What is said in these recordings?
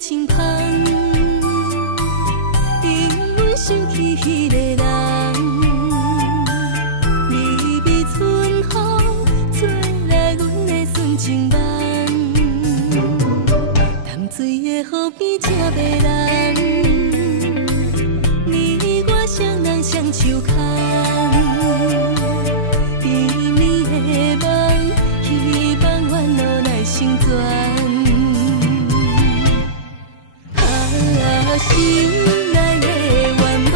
轻芳，因阮想起迄个人，微微春风吹来阮的纯情梦，淡水的河边才迷人，你我双人双手牵。 成全，心内的愿望，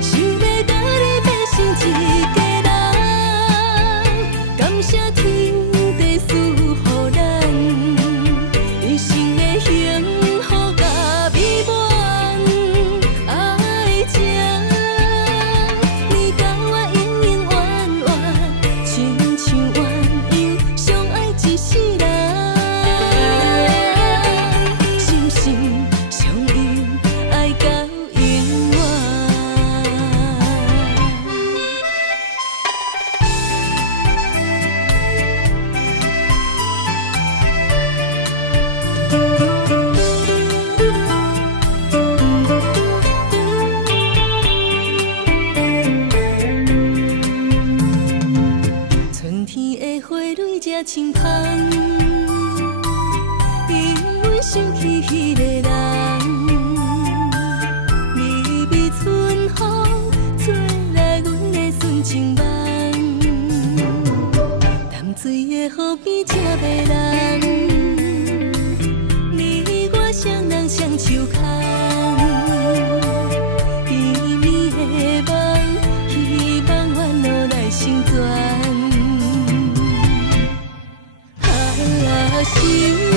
想要甲你变成一家人。感谢天地赐予咱一生的幸福甲美满，爱情你甲我永永远远，亲像鸳鸯相爱一世人。 轻芳，因阮想起迄个人，微微春风吹来阮的纯情梦，淡水的河边才迷人，你我双人双手牵，甜蜜的梦，希望愿落来成全。 心。